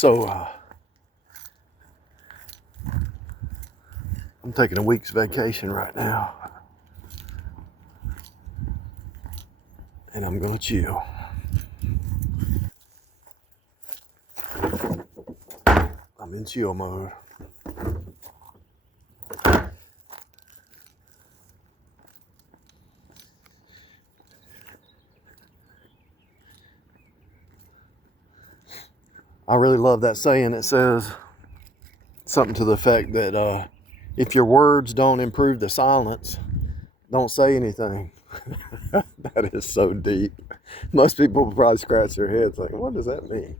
So, I'm taking a week's vacation right now. And I'm going to chill. I'm in chill mode. I really love that saying. It says something to the effect that if your words don't improve the silence, don't say anything. That is so deep. Most people will probably scratch their heads like, what does that mean?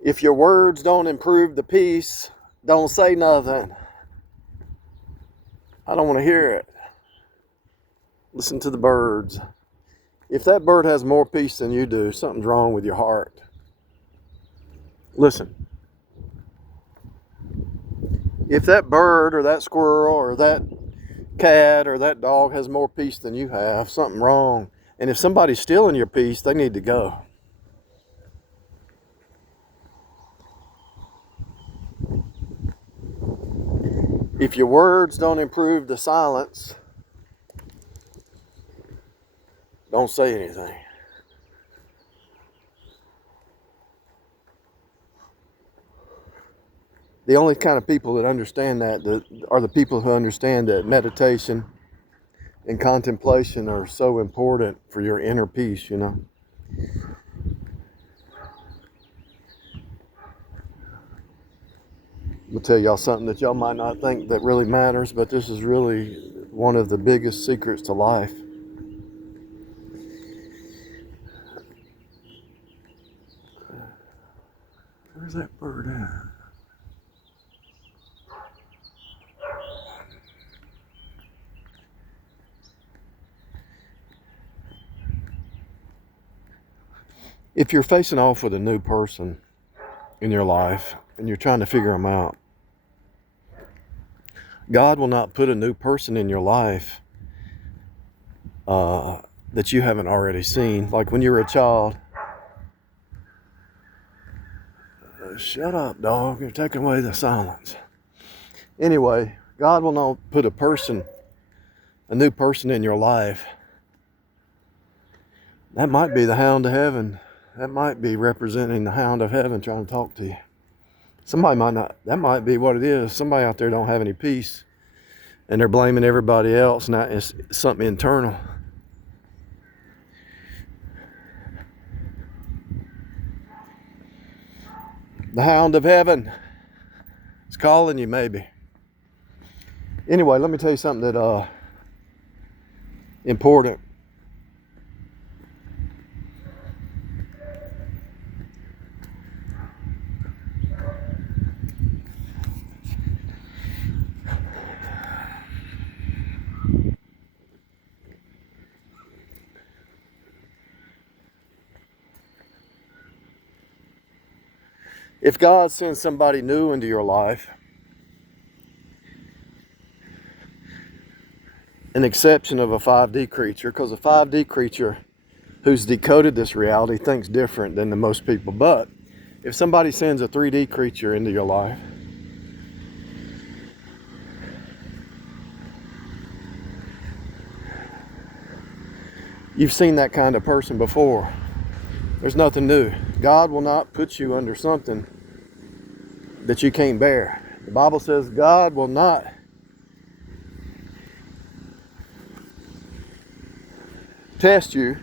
If your words don't improve the peace, don't say nothing. I don't want to hear it. Listen to the birds. If that bird has more peace than you do, something's wrong with your heart. Listen. If that bird or that squirrel or that cat or that dog has more peace than you have, something wrong. And if somebody's stealing your peace, they need to go. If your words don't improve the silence, don't say anything. The only kind of people that understand that are the people who understand that meditation and contemplation are so important for your inner peace, you know. I'll tell y'all something that y'all might not think that really matters, but this is really one of the biggest secrets to life. Where's that bird at? If you're facing off with a new person in your life and you're trying to figure them out, God will not put a new person in your life that you haven't already seen. Like when you were a child. Shut up, dog. You're taking away the silence. Anyway, God will not put a new person in your life. That might be the hound of heaven. That might be representing the hound of heaven trying to talk to you. Somebody might not. That might be what it is. Somebody out there don't have any peace. And they're blaming everybody else. Now it's something internal. The hound of heaven is calling you, maybe. Anyway, let me tell you something that important. If God sends somebody new into your life, an exception of a 5D creature, because a 5D creature who's decoded this reality thinks different than the most people. But if somebody sends a 3D creature into your life, you've seen that kind of person before. There's nothing new. God will not put you under something that you can't bear. The Bible says God will not test you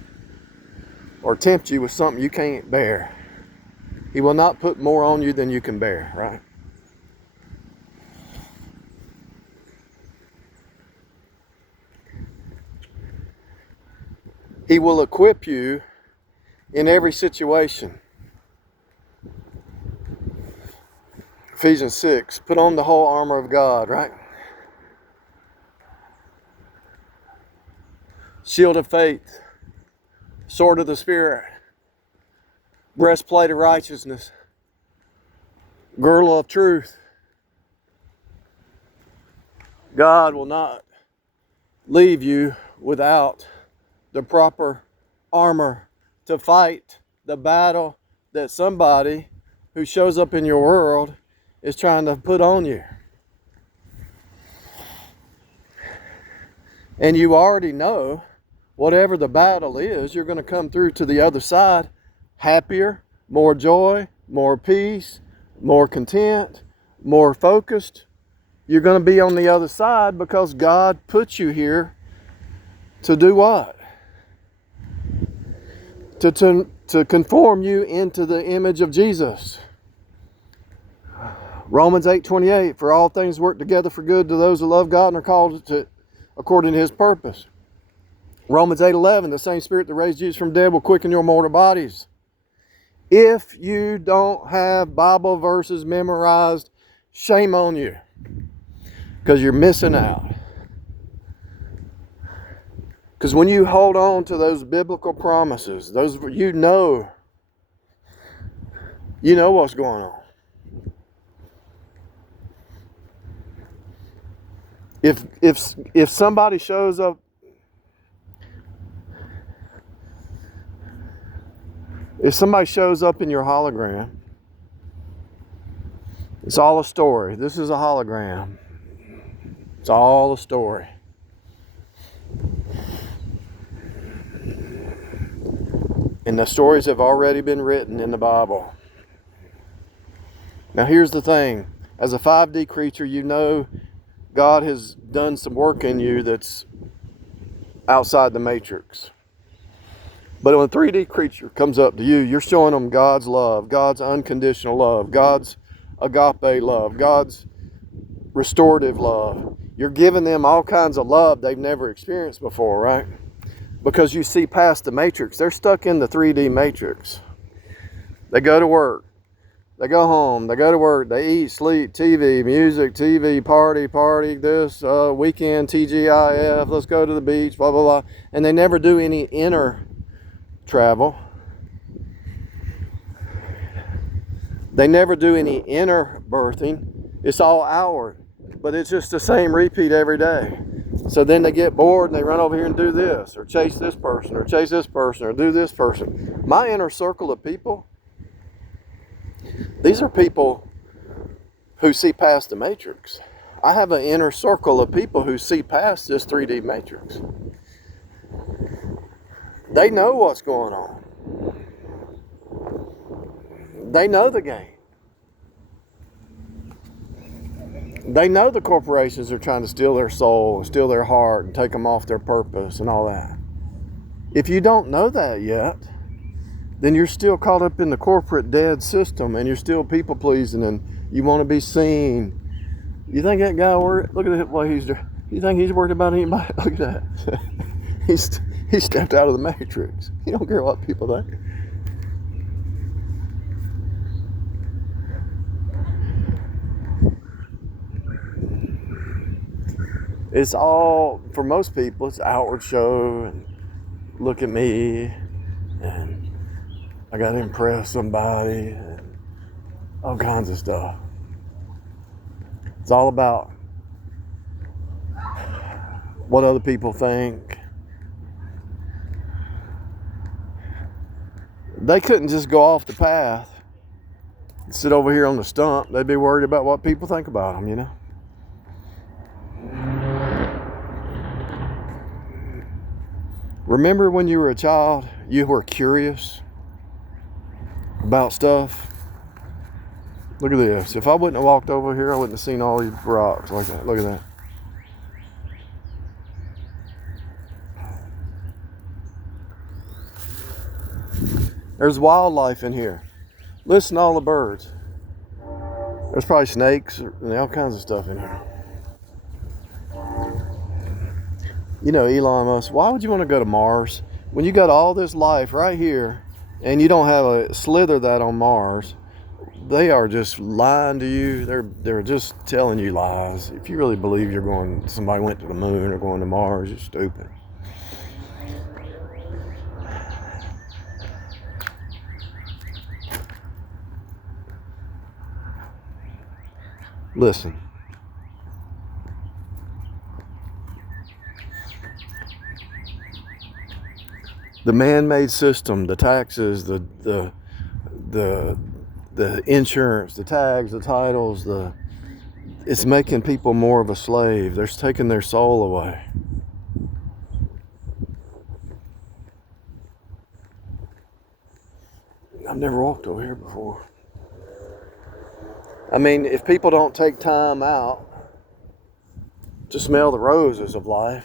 or tempt you with something you can't bear. He will not put more on you than you can bear, right? He will equip you in every situation. Ephesians 6, put on the whole armor of God, right? Shield of faith, sword of the Spirit, breastplate of righteousness, girdle of truth. God will not leave you without the proper armor to fight the battle that somebody who shows up in your world is trying to put on you. And you already know whatever the battle is, you're going to come through to the other side happier, more joy, more peace, more content, more focused. You're going to be on the other side because God put you here to do what? To conform you into the image of Jesus. Romans 8:28, for all things work together for good to those who love God and are called to according to his purpose. Romans 8:11, the same Spirit that raised Jesus from the dead will quicken your mortal bodies. If you don't have Bible verses memorized, shame on you, because you're missing out. Because when you hold on to those biblical promises, those you know what's going on. If somebody shows up, if somebody shows up in your hologram, it's all a story. This is a hologram. It's all a story. And the stories have already been written in the Bible. Now here's the thing. As a 5D creature, you know God has done some work in you that's outside the matrix. But when a 3D creature comes up to you, you're showing them God's love, God's unconditional love, God's agape love, God's restorative love. You're giving them all kinds of love they've never experienced before, right? Because you see past the matrix. They're stuck in the 3D matrix. They go to work. They go home, they go to work, they eat, sleep, TV, music, TV, party, this, weekend, TGIF, let's go to the beach, blah, blah, blah. And they never do any inner travel. They never do any inner birthing. It's all outward, but it's just the same repeat every day. So then they get bored and they run over here and do this, or chase this person, or chase this person, or do this person. My inner circle of people, these are people who see past the matrix. I have an inner circle of people who see past this 3D matrix. They know what's going on. They know the game. They know the corporations are trying to steal their soul, steal their heart, and take them off their purpose and all that. If you don't know that yet, then you're still caught up in the corporate dead system, and you're still people pleasing, and you want to be seen. You think that guy look at what he's doing. You think he's worried about anybody? Look at that. He stepped out of the matrix. He don't care what people think. It's all, for most people, it's outward show, and look at me, and I got to impress somebody, and all kinds of stuff. It's all about what other people think. They couldn't just go off the path and sit over here on the stump. They'd be worried about what people think about them, you know. Remember when you were a child, you were curious about stuff? Look at this. If I wouldn't have walked over here, I wouldn't have seen all these rocks like that. Look at that. There's wildlife in here. Listen to all the birds. There's probably snakes and all kinds of stuff in here. You know, Elon Musk, why would you want to go to Mars when you got all this life right here and you don't have a slither of that on Mars? They are just lying to you. They're just telling you lies. If you really believe somebody went to the moon or going to Mars, you're stupid. Listen. The man-made system, the taxes, the insurance, the tags, the titles, it's making people more of a slave. They're taking their soul away. I've never walked over here before. I mean, if people don't take time out to smell the roses of life,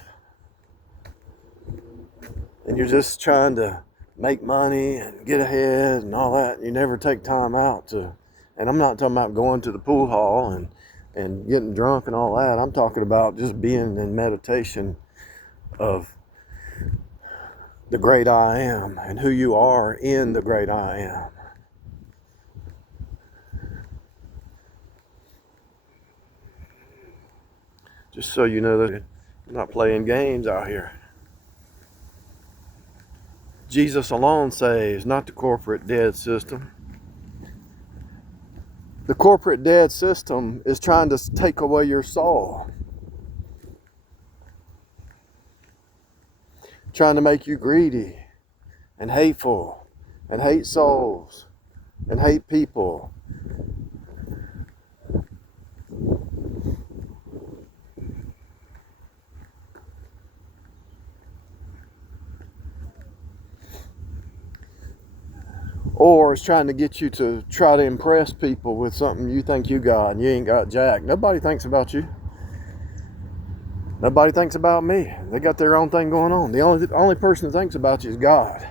and you're just trying to make money and get ahead and all that, you never take time out to, and I'm not talking about going to the pool hall and getting drunk and all that. I'm talking about just being in meditation of the great I am and who you are in the great I am. Just so you know that I'm not playing games out here. Jesus alone saves, not the corporate dead system. The corporate dead system is trying to take away your soul. Trying to make you greedy and hateful and hate souls and hate people. Or it's trying to get you to try to impress people with something you think you got and you ain't got jack. Nobody thinks about you. Nobody thinks about me. They got their own thing going on. The only person that thinks about you is God,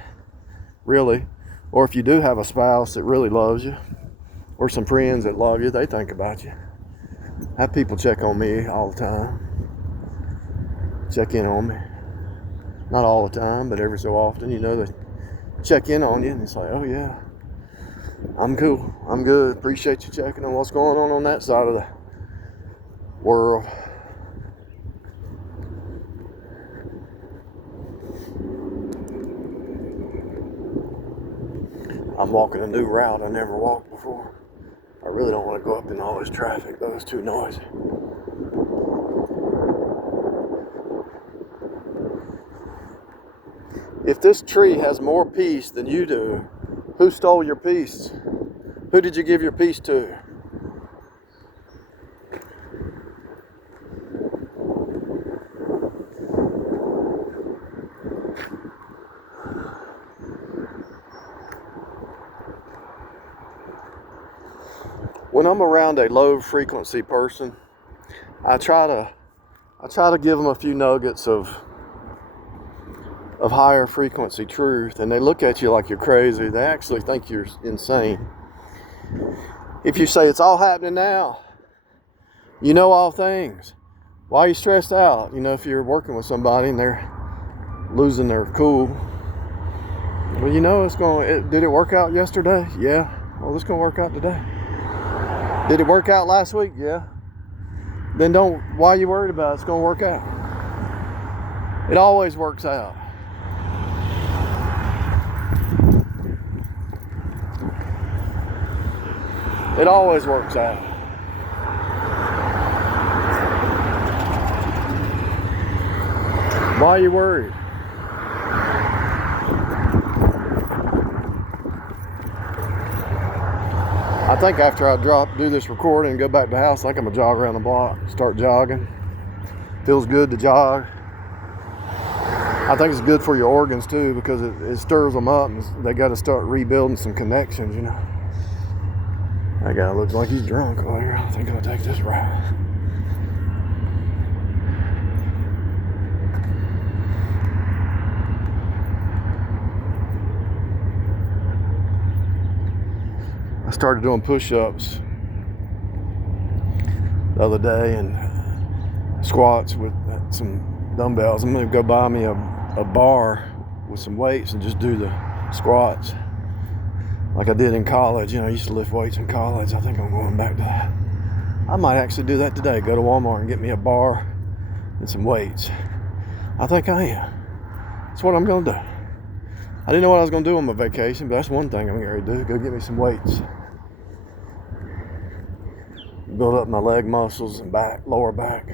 really. Or if you do have a spouse that really loves you, or some friends that love you, they think about you. I have people check on me all the time. Check in on me. Not all the time, but every so often, they check in on you and it's like, oh yeah, I'm cool, I'm good, appreciate you checking on what's going on that side of the world. I'm walking a new route I never walked before. I really don't want to go up in all this traffic though, it's too noisy. If this tree has more peace than you do, who stole your peace? Who did you give your peace to? When I'm around a low frequency person, I try to give them a few nuggets of higher frequency truth, and they look at you like you're crazy. They actually think you're insane. If you say it's all happening now, you know all things, why are you stressed out? If you're working with somebody and they're losing their cool, well, did it work out yesterday? Yeah. Well, it's gonna work out today. Did it work out last week? Yeah. Then why are you worried about it? It's gonna work out. It always works out. It always works out. Why are you worried? I think after I do this recording and go back to the house, I think I'm gonna jog around the block, start jogging. Feels good to jog. I think it's good for your organs too, because it stirs them up and they got to start rebuilding some connections, That guy looks like he's drunk. Oh, here, I think I'll take this route. I started doing push-ups the other day and squats with some dumbbells. I'm going to go buy me a bar with some weights and just do the squats like I did in college. I used to lift weights in college. I think I'm going back to that. I might actually do that today. Go to Walmart and get me a bar and some weights. I think I am. That's what I'm going to do. I didn't know what I was going to do on my vacation, but that's one thing I'm going to do. Go get me some weights. Build up my leg muscles and lower back.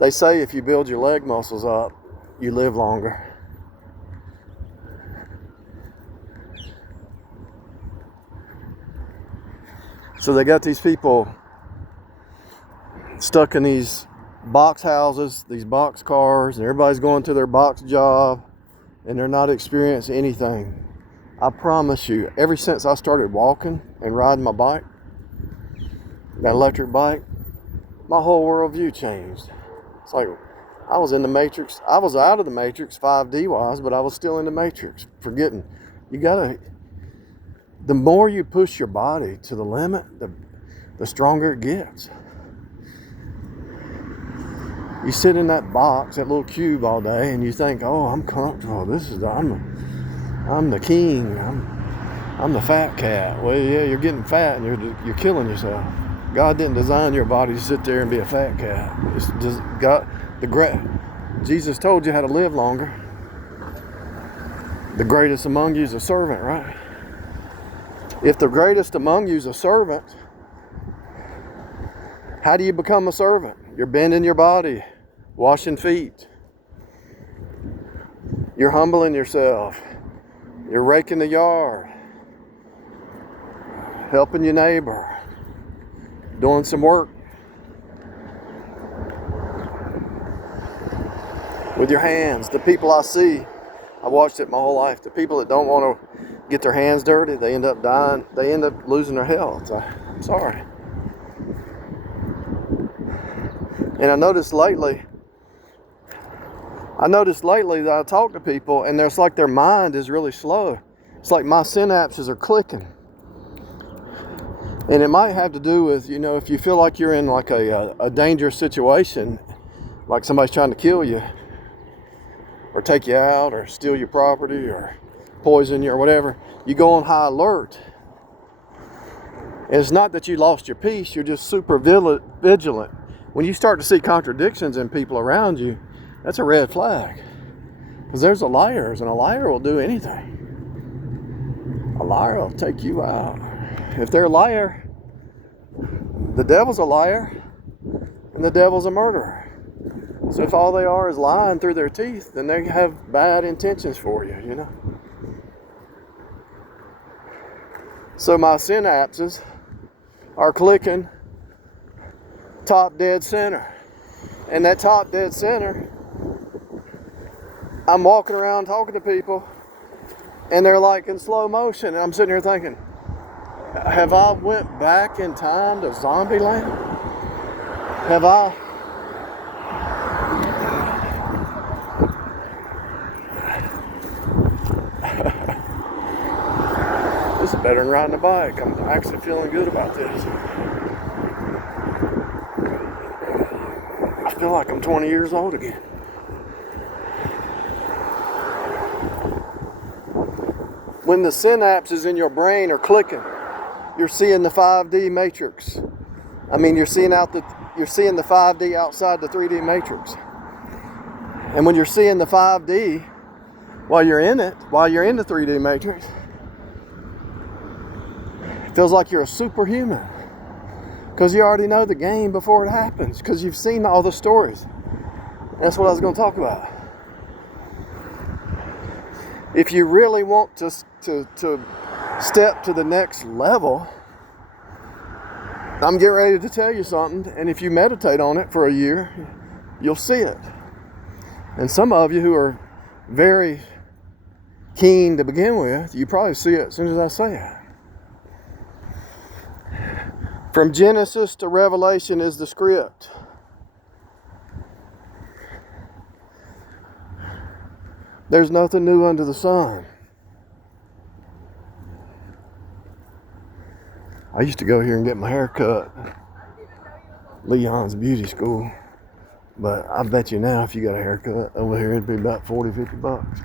They say if you build your leg muscles up, you live longer. So they got these people stuck in these box houses, these box cars, and everybody's going to their box job, and they're not experiencing anything. I promise you, ever since I started walking and riding my bike, that electric bike, my whole worldview changed. It's like I was in the Matrix. I was out of the Matrix 5D wise, but I was still in the Matrix. Forgetting, the more you push your body to the limit, the stronger it gets. You sit in that box, that little cube all day, and you think, oh, I'm comfortable. I'm the king. I'm the fat cat. Well, yeah, you're getting fat and you're killing yourself. God didn't design your body to sit there and be a fat cat. It's just Jesus told you how to live longer. The greatest among you is a servant, right? If the greatest among you is a servant, how do you become a servant? You're bending your body, washing feet. You're humbling yourself. You're raking the yard, helping your neighbor, doing some work with your hands. The people I see, I watched it my whole life. The people that don't want to get their hands dirty, they end up dying. They end up losing their health. I'm sorry. And I noticed lately that I talk to people and it's like their mind is really slow. It's like my synapses are clicking. And it might have to do with, if you feel like you're in like a dangerous situation, like somebody's trying to kill you or take you out or steal your property or poison you or whatever, you go on high alert. And it's not that you lost your peace, you're just super vigilant. When you start to see contradictions in people around you, that's a red flag. Because there's liars, and a liar will do anything. A liar will take you out. If they're a liar, the devil's a liar, and the devil's a murderer. So if all they are is lying through their teeth, then they have bad intentions for you, So my synapses are clicking top dead center. And that top dead center, I'm walking around talking to people and they're like in slow motion. And I'm sitting here thinking, have I went back in time to zombie land? Have I? This is better than riding a bike. I'm actually feeling good about this. I feel like I'm 20 years old again. When the synapses in your brain are clicking, you're seeing the 5D matrix. You're seeing the 5D outside the 3D matrix. And when you're seeing the 5D while you're in the 3D matrix, it feels like you're a superhuman. Because you already know the game before it happens. Because you've seen all the stories. And that's what I was going to talk about. If you really want to step to the next level, I'm getting ready to tell you something. And if you meditate on it for a year, you'll see it. And some of you who are very keen to begin with, you probably see it as soon as I say it. From Genesis to Revelation is the script. There's nothing new under the sun. I used to go here and get my hair cut. Leon's beauty school. But I bet you now if you got a haircut over here, it'd be about 40, 50 bucks.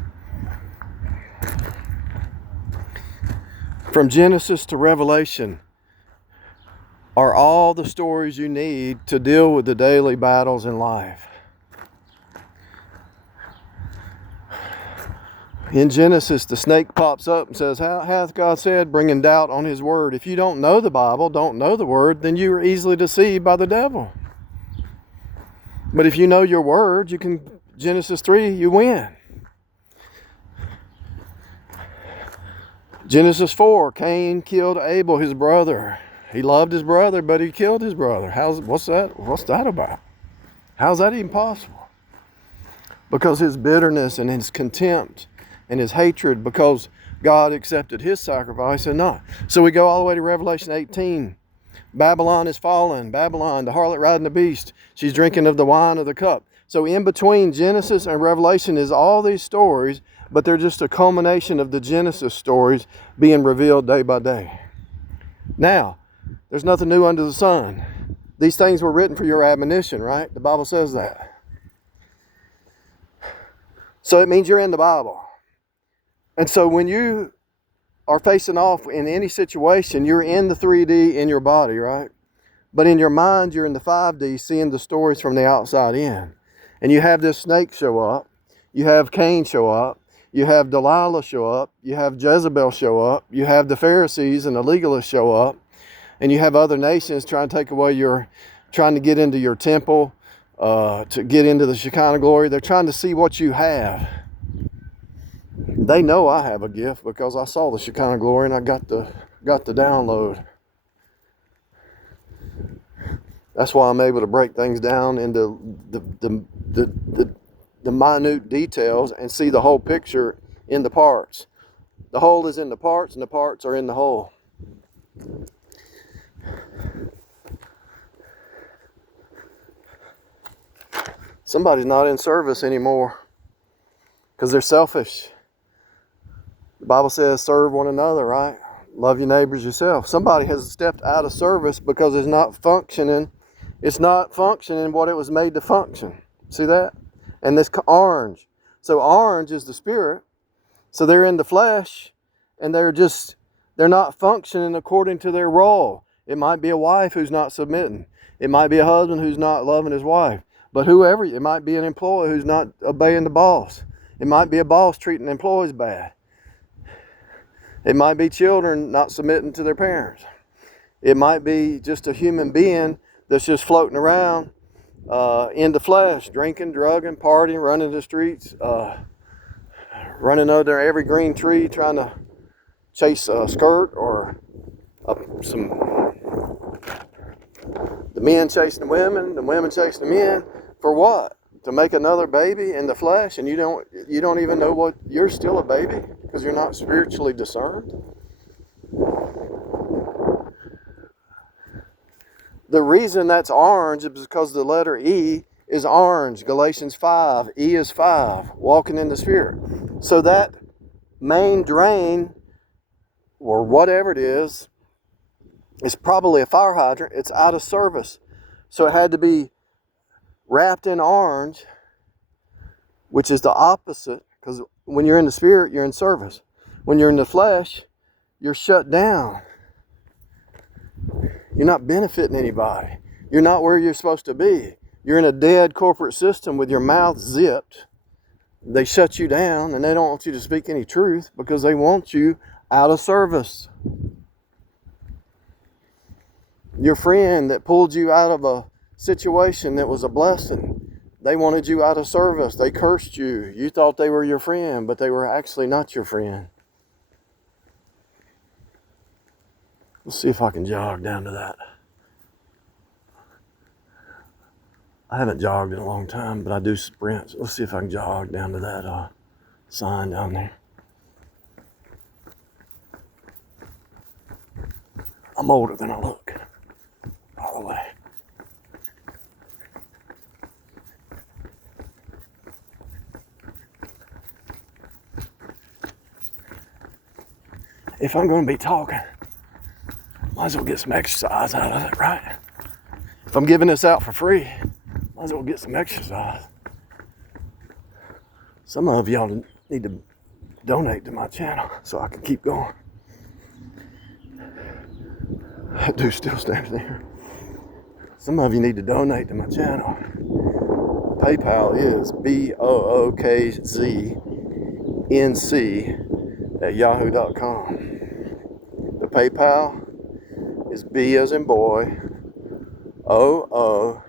From Genesis to Revelation are all the stories you need to deal with the daily battles in life. In Genesis, the snake pops up and says, how hath God said, bringing doubt on his word. If you don't know the Bible, don't know the word, then you are easily deceived by the devil. But if you know your word, you can Genesis 3, you win. Genesis 4, Cain killed Abel, his brother. He loved his brother, but he killed his brother. What's that about? How's that even possible? Because his bitterness and his contempt and his hatred, because God accepted his sacrifice and not. So we go all the way to Revelation 18. Babylon is fallen. Babylon, the harlot riding the beast. She's drinking of the wine of the cup. So in between Genesis and Revelation is all these stories, but they're just a culmination of the Genesis stories being revealed day by day. Now, there's nothing new under the sun. These things were written for your admonition, right? The Bible says that. So it means you're in the Bible. And so when you are facing off in any situation, you're in the 3D in your body, right? But in your mind, you're in the 5D seeing the stories from the outside in. And you have this snake show up. You have Cain show up. You have Delilah show up. You have Jezebel show up. You have the Pharisees and the legalists show up. And you have other nations trying to take away trying to get into your temple, to get into the Shekinah glory. They're trying to see what you have. They know I have a gift because I saw the Shekinah glory and I got the download. That's why I'm able to break things down into the minute details and see the whole picture in the parts. The whole is in the parts and the parts are in the whole. Somebody's not in service anymore because they're selfish. The Bible says serve one another, right? Love your neighbors yourself. Somebody has stepped out of service because it's not functioning. It's not functioning what it was made to function. See that? And this orange. So orange is the spirit. So they're in the flesh and they're not functioning according to their role. It might be a wife who's not submitting. It might be a husband who's not loving his wife. But whoever, it might be an employee who's not obeying the boss. It might be a boss treating employees bad. It might be children not submitting to their parents. It might be just a human being that's just floating around in the flesh, drinking, drugging, partying, running the streets, running under every green tree, trying to chase a skirt or the men chasing the women chasing the men. For what? To make another baby in the flesh, and you don't even know what you're still a baby because you're not spiritually discerned. The reason that's orange is because the letter E is orange. Galatians 5. E is 5. Walking in the Spirit. So that main drain, or whatever it is probably a fire hydrant. It's out of service. So it had to be wrapped in orange, which is the opposite, because when you're in the Spirit, you're in service. When you're in the flesh, you're shut down. You're not benefiting anybody. You're not where you're supposed to be. You're in a dead corporate system with your mouth zipped. They shut you down and they don't want you to speak any truth because they want you out of service. Your friend that pulled you out of a situation that was a blessing, they wanted you out of service. They cursed you. You thought they were your friend, but they were actually not your friend. Let's see if I can jog down to that. I haven't jogged in a long time, but I do sprints. Let's see if I can jog down to that sign down there. I'm older than I look. All the way. If I'm going to be talking, might as well get some exercise out of it, right? If I'm giving this out for free, might as well get some exercise. Some of y'all need to donate to my channel so I can keep going. That dude still standing there. Some of you need to donate to my channel. PayPal is BOOKZNC@yahoo.com. The PayPal is B as in boy, OOKZ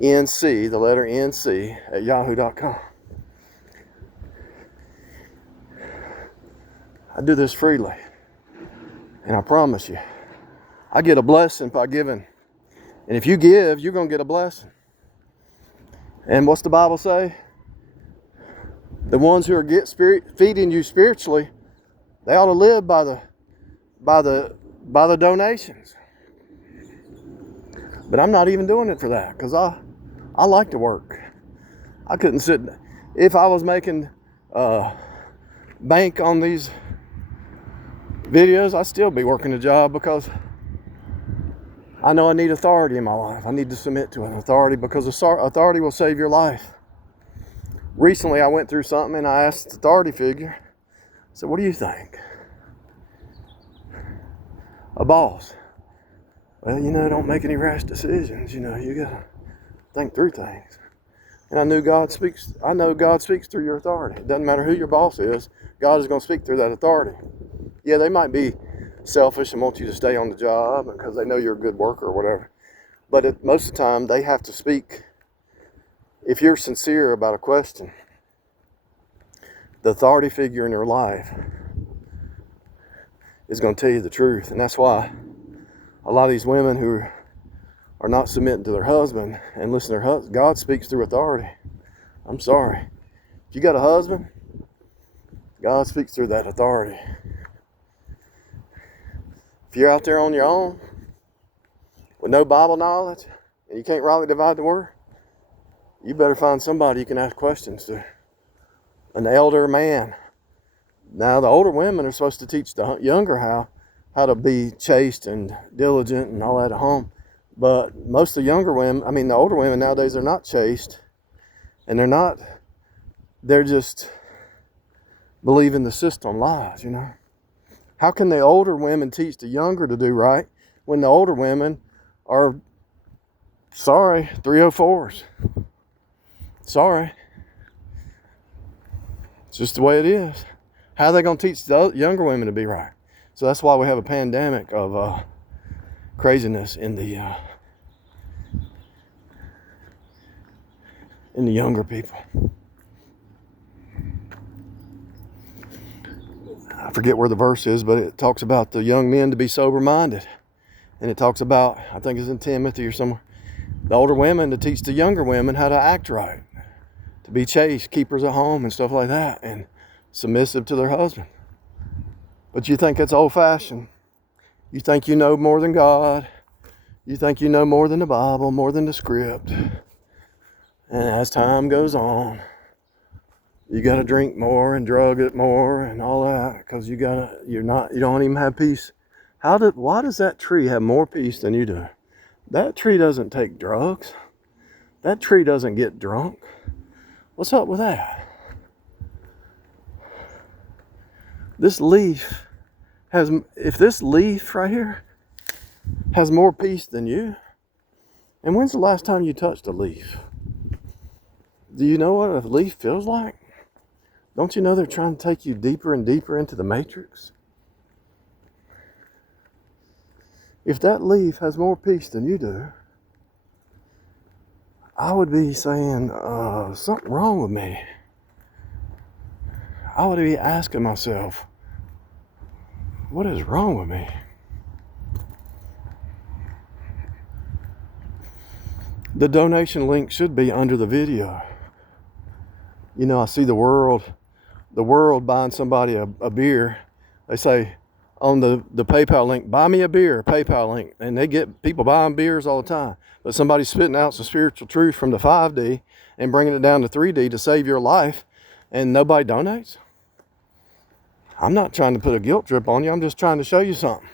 NC, the letter NC, at yahoo.com. I do this freely. And I promise you, I get a blessing by giving. And if you give, you're going to get a blessing. And what's the Bible say? The ones who are feeding you spiritually, they ought to live by the donations. But I'm not even doing it for that, because I like to work. I couldn't sit. If I was making bank on these videos, I'd still be working a job, because I know I need authority in my life. I need to submit to an authority, because authority will save your life. Recently, I went through something and I asked the authority figure, I said, what do you think? A boss. Well, don't make any rash decisions. You gotta think through things. And I know God speaks through your authority. It doesn't matter who your boss is, God is going to speak through that authority. Yeah, they might be selfish and want you to stay on the job because they know you're a good worker or whatever. But most of the time, they have to speak. If you're sincere about a question, the authority figure in your life is going to tell you the truth. And that's why a lot of these women who are not submitting to their husband and listen to their husband, God speaks through authority. I'm sorry. If you got a husband, God speaks through that authority. If you're out there on your own with no Bible knowledge and you can't rightly divide the word, you better find somebody you can ask questions to. An elder man. Now, the older women are supposed to teach the younger how to be chaste and diligent and all that at home. But most of the the older women nowadays are not chaste. And they're just believing the system lies, How can the older women teach the younger to do right when the older women are, 304s? Sorry. It's just the way it is. How are they going to teach the younger women to be right? So that's why we have a pandemic of craziness in the younger people. I forget where the verse is, but it talks about the young men to be sober-minded. And it talks about, I think it's in Timothy or somewhere, the older women to teach the younger women how to act right, to be chaste, keepers at home and stuff like that, and submissive to their husband. But you think that's old-fashioned. You think you know more than God. You think you know more than the Bible, more than the script. And as time goes on, you got to drink more and drug it more and all that, because you don't even have peace. Why does that tree have more peace than you do? That tree doesn't take drugs. That tree doesn't get drunk. What's up with that? If this leaf right here has more peace than you, and when's the last time you touched a leaf? Do you know what a leaf feels like? Don't you know they're trying to take you deeper and deeper into the matrix? If that leaf has more peace than you do, I would be saying, something wrong with me. I would be asking myself, what is wrong with me? The donation link should be under the video. I see the world buying somebody a beer. They say on the PayPal link, buy me a beer, PayPal link. And they get people buying beers all the time. But somebody's spitting out some spiritual truth from the 5D and bringing it down to 3D to save your life, and nobody donates. I'm not trying to put a guilt trip on you. I'm just trying to show you something.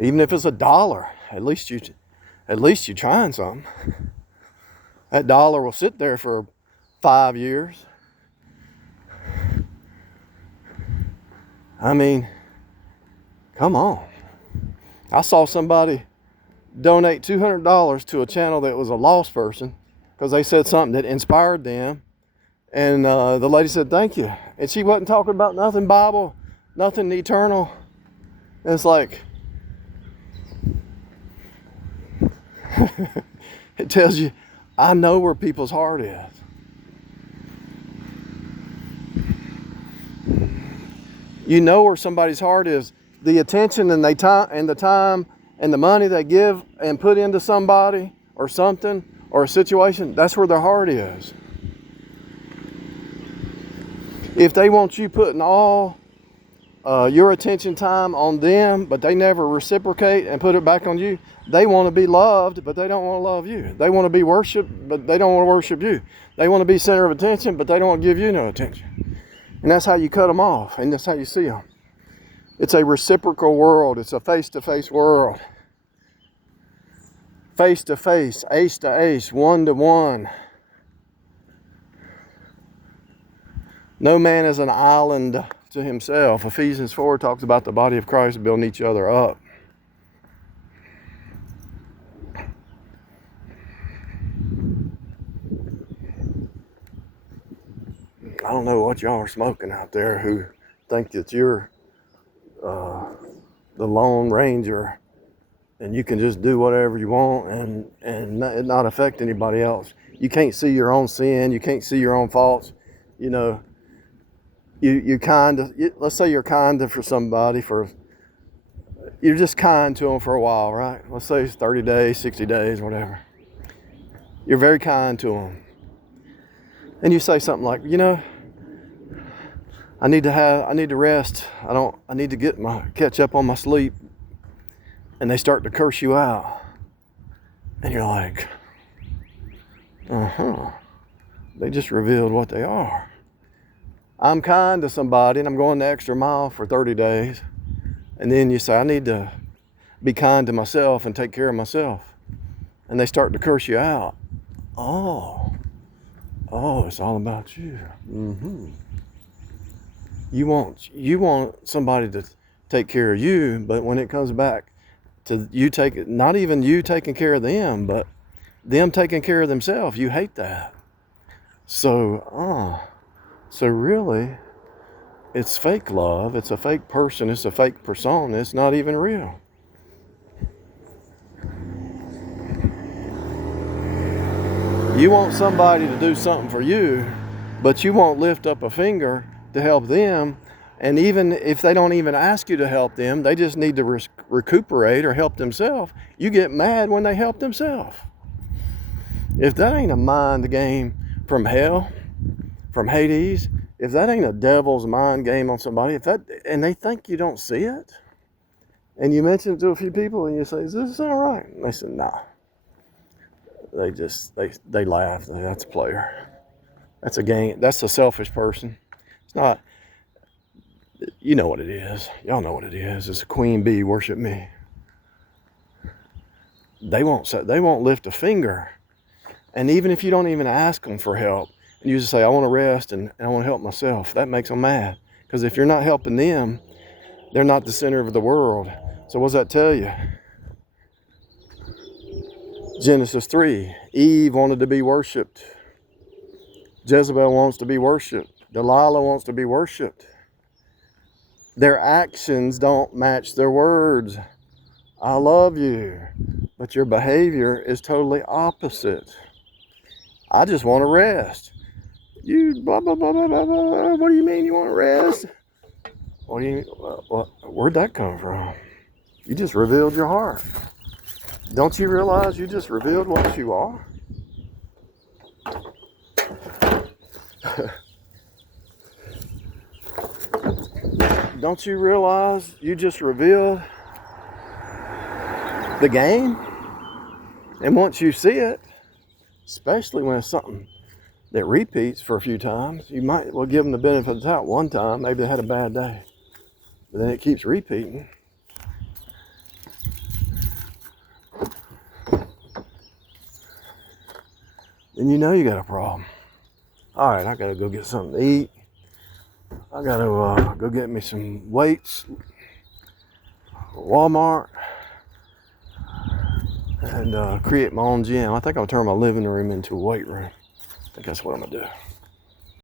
Even if it's $1, at least you're trying something. That dollar will sit there for 5 years. I mean, come on. I saw somebody donate $200 to a channel that was a lost person because they said something that inspired them. And the lady said, thank you. And she wasn't talking about nothing Bible, nothing eternal. And it's like, It tells you, I know where people's heart is. You know where somebody's heart is. The attention and the time and the money they give and put into somebody or something or a situation, that's where their heart is. If they want you putting all your attention time on them, but they never reciprocate and put it back on you, they want to be loved, but they don't want to love you. They want to be worshiped, but they don't want to worship you. They want to be center of attention, but they don't want to give you no attention. And that's how you cut them off, and that's how you see them. It's a reciprocal world. It's a face-to-face world. Face-to-face, ace-to-ace, one-to-one. No man is an island to himself. Ephesians 4 talks about the body of Christ building each other up. I don't know what y'all are smoking out there who think that you're the Lone Ranger and you can just do whatever you want and not affect anybody else. You can't see your own sin. You can't see your own faults. You know, let's say you're kind for somebody you're just kind to them for a while, right? Let's say it's 30 days, 60 days, whatever. You're very kind to them. And you say something like, you know, I need to rest. I need to catch up on my sleep. And they start to curse you out. And you're like, they just revealed what they are. I'm kind to somebody and I'm going the extra mile for 30 days. And then you say, I need to be kind to myself and take care of myself. And they start to curse you out. Oh, it's all about you. You want somebody to take care of you, but when it comes back to not even you taking care of them, but them taking care of themselves, you hate that. So really, it's fake love. It's a fake person. It's a fake persona. It's not even real. You want somebody to do something for you, but you won't lift up a finger to help them. And even if they don't even ask you to help them, they just need to recuperate or help themselves. You get mad when they help themselves. If that ain't a mind game from hell, from Hades, if that ain't a devil's mind game on somebody, and they think you don't see it, and you mention it to a few people and you say, is this all right? And they say, nah. They laugh. That's a player. That's a game. That's a selfish person. It's not, you know what it is. Y'all know what it is. It's a queen bee, worship me. They won't lift a finger. And even if you don't even ask them for help, and you just say, I want to rest and I want to help myself, that makes them mad. Because if you're not helping them, they're not the center of the world. So what does that tell you? Genesis 3, Eve wanted to be worshipped. Jezebel wants to be worshipped. Delilah wants to be worshipped. Their actions don't match their words. I love you. But your behavior is totally opposite. I just want to rest. You blah, blah, blah, blah, blah, blah. What do you mean you want to rest? What do you mean? Where'd that come from? You just revealed your heart. Don't you realize you just revealed what you are? Don't you realize you just revealed the game? And once you see it, especially when it's something that repeats for a few times, you might well give them the benefit of the doubt. One time, maybe they had a bad day, but then it keeps repeating. Then you know you got a problem. All right, I gotta go get something to eat. I gotta go get me some weights, Walmart, and create my own gym. I think I'll turn my living room into a weight room. I think that's what I'm gonna do.